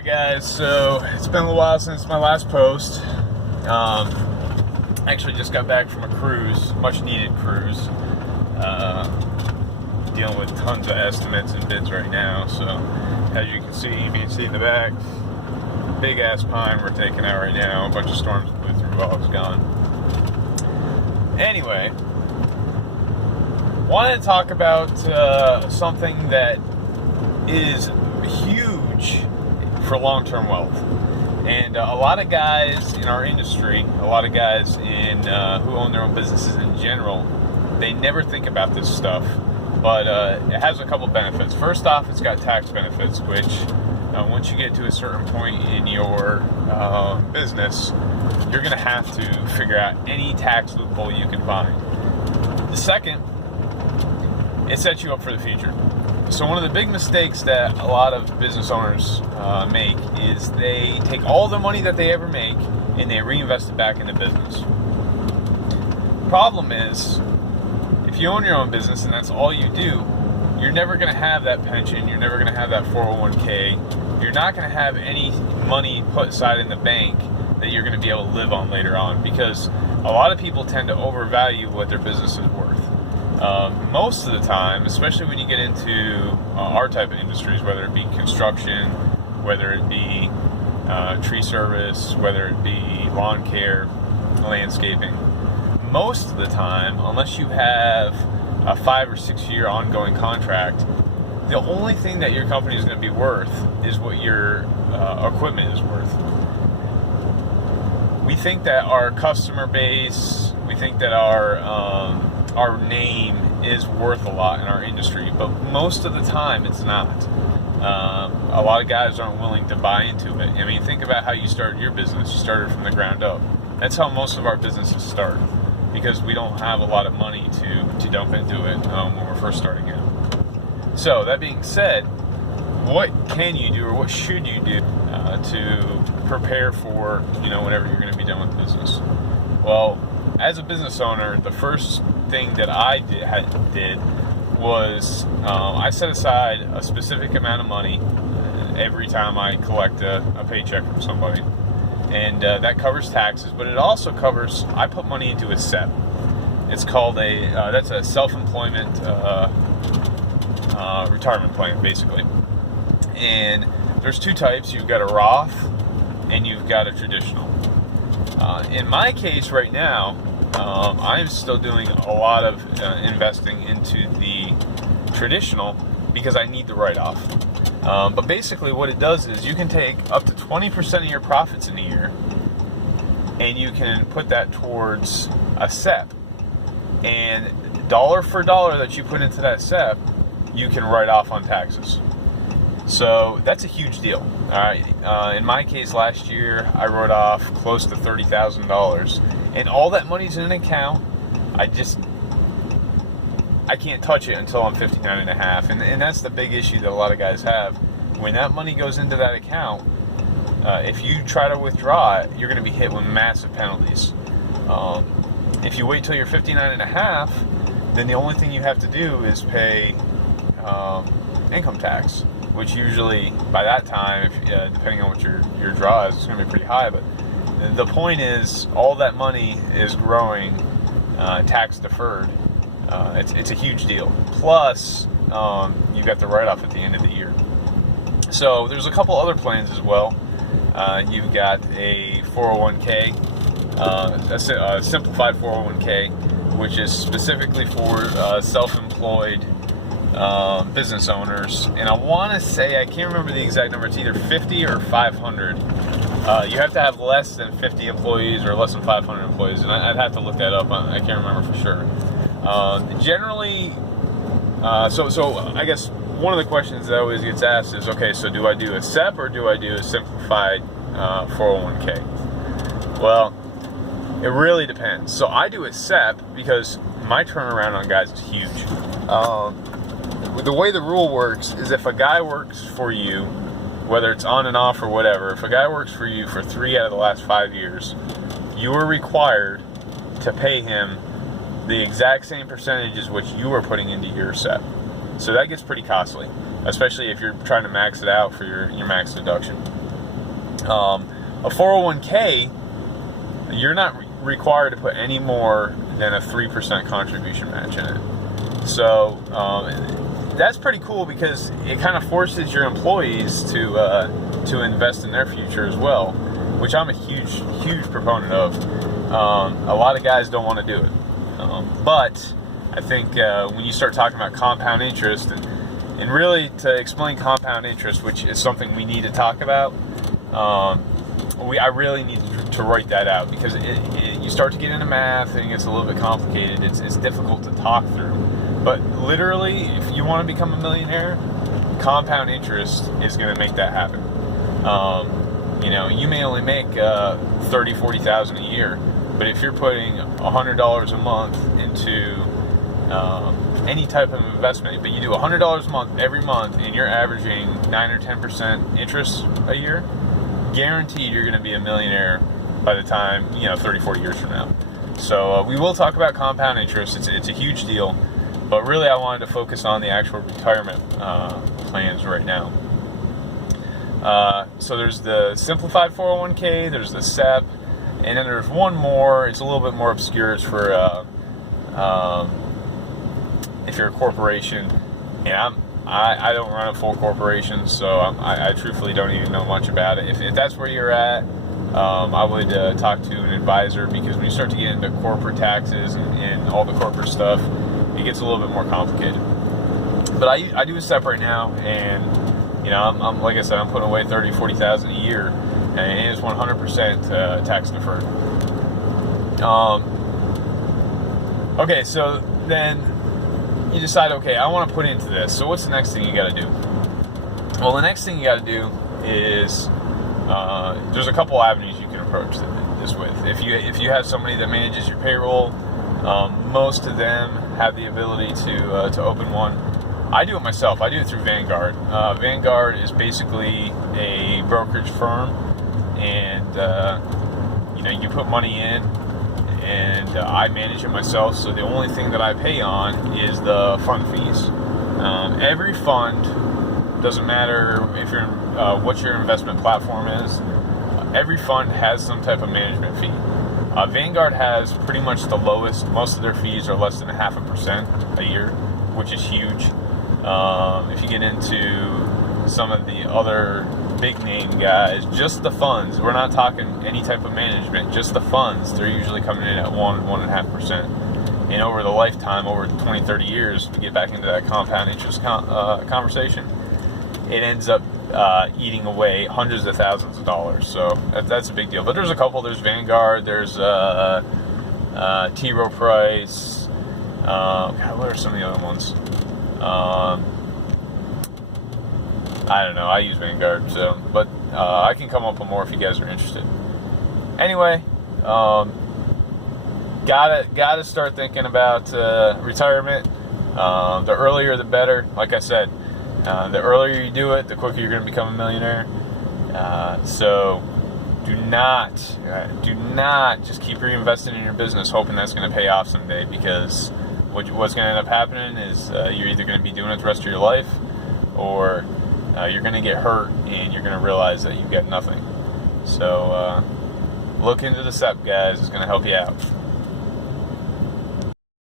Alright guys, so it's been a little while since my last post. Actually just got back from a cruise, much needed cruise. Dealing with tons of estimates and bids right now, so as you can see in the back, big ass pine we're taking out right now. A bunch of storms blew through while I was gone. Anyway, wanted to talk about something that is huge for long-term wealth. And a lot of guys in our industry, a lot of guys in who own their own businesses in general, they never think about this stuff. But it has a couple benefits. First off, it's got tax benefits, which once you get to a certain point in your business, you're going to have to figure out any tax loophole you can find. The second, it sets you up for the future. So one of the big mistakes that a lot of business owners make is they take all the money that they ever make and they reinvest it back into business. Problem is, if you own your own business and that's all you do, you're never going to have that pension, you're never going to have that 401k, you're not going to have any money put aside in the bank that you're going to be able to live on later on, because a lot of people tend to overvalue what their business is worth. Most of the time, especially when you get into our type of industries, whether it be construction, whether it be tree service, whether it be lawn care, landscaping, most of the time, unless you have a 5 or 6 year ongoing contract, the only thing that your company is going to be worth is what your equipment is worth. We think that our customer base, we think that our name is worth a lot in our industry, but most of the time it's not. A lot of guys aren't willing to buy into it. I mean, think about how you started your business. You started from the ground up. That's how most of our businesses start, because we don't have a lot of money to dump into it when we're first starting out. So that being said, what can you do or what should you do to prepare for, whenever you're going to be done with business? Well, as a business owner, the first thing that I did was I set aside a specific amount of money every time I collect a paycheck from somebody. And that covers taxes, but it also covers, I put money into a SEP. It's called that's a self-employment retirement plan, basically. And there's two types. You've got a Roth and you've got a traditional. In my case right now, I'm still doing a lot of investing into the traditional because I need the write-off. But basically what it does is you can take up to 20% of your profits in a year and you can put that towards a SEP. And dollar for dollar that you put into that SEP, you can write off on taxes. So that's a huge deal. All right. In my case, last year I wrote off close to $30,000, and all that money's in an account. I can't touch it until I'm 59 and a half. And that's the big issue that a lot of guys have. When that money goes into that account, if you try to withdraw it, you're going to be hit with massive penalties. If you wait till you're 59 and a half, then the only thing you have to do is pay income tax, which usually by that time, depending on what your draw is, it's going to be pretty high. But the point is, all that money is growing tax deferred. It's a huge deal. Plus, you've got the write-off at the end of the year. So there's a couple other plans as well. You've got a 401k, a simplified 401k, which is specifically for self-employed business owners. And I want to say, I can't remember the exact number, it's either 50 or 500. You have to have less than 50 employees or less than 500 employees, and I'd have to look that up. I can't remember for sure. Generally, so I guess one of the questions that always gets asked is, okay, so do I do a SEP or do I do a simplified 401k? Well, it really depends. So I do a SEP because my turnaround on guys is huge. The way the rule works is if a guy works for you, whether it's on and off or whatever, if a guy works for you for 3 out of the last 5 years, you are required to pay him the exact same percentage as what you are putting into your SEP. So that gets pretty costly, especially if you're trying to max it out for your max deduction. A 401k, you're not required to put any more than a 3% contribution match in it. So that's pretty cool because it kind of forces your employees to invest in their future as well, which I'm a huge proponent of. A lot of guys don't want to do it, but I think when you start talking about compound interest, and really to explain compound interest, which is something we need to talk about, I really need to write that out, because you start to get into math and it gets a little bit complicated. It's difficult to talk through. But literally, if you want to become a millionaire, compound interest is going to make that happen. You may only make $30,000-$40,000 a year, but if you're putting $100 a month into any type of investment, but you do $100 a month every month, and you're averaging 9 or 10% interest a year, guaranteed you're going to be a millionaire by the time 30-40 years from now. So we will talk about compound interest. It's a huge deal, but really I wanted to focus on the actual retirement plans right now. So there's the Simplified 401k, there's the SEP, and then there's one more. It's a little bit more obscure. It's for if you're a corporation, and I don't run a full corporation, so I truthfully don't even know much about it. If that's where you're at, I would talk to an advisor, because when you start to get into corporate taxes and all the corporate stuff, it gets a little bit more complicated. But I do a SEP right now, and I'm like I said, I'm putting away $30,000-$40,000 a year, and it is 100% tax deferred. Okay, so then you decide, okay, I want to put into this. So what's the next thing you got to do? Well, the next thing you got to do is there's a couple avenues you can approach this with. If you have somebody that manages your payroll, most of them have the ability to open one. I do it myself. I do it through Vanguard. Vanguard is basically a brokerage firm, and you put money in, and I manage it myself. So the only thing that I pay on is the fund fees. Every fund, doesn't matter if you're what your investment platform is, every fund has some type of management fee. Vanguard has pretty much the lowest. Most of their fees are less than 0.5% a year, which is huge. If you get into some of the other big name guys, just the funds, we're not talking any type of management, just the funds, they're usually coming in at 1.5%. And over the lifetime, over 20-30 years, to get back into that compound interest conversation, it ends up eating away hundreds of thousands of dollars. So that's a big deal. But there's a couple. There's Vanguard, there's T. Rowe Price. God, what are some of the other ones? I don't know. I use Vanguard, but I can come up with more if you guys are interested. Anyway, gotta start thinking about retirement. The earlier the better. Like I said, the earlier you do it, the quicker you're going to become a millionaire. So do not just keep reinvesting in your business, hoping that's going to pay off someday, because what's going to end up happening is you're either going to be doing it the rest of your life, or you're going to get hurt and you're going to realize that you've got nothing. So look into the SEP, guys. It's going to help you out.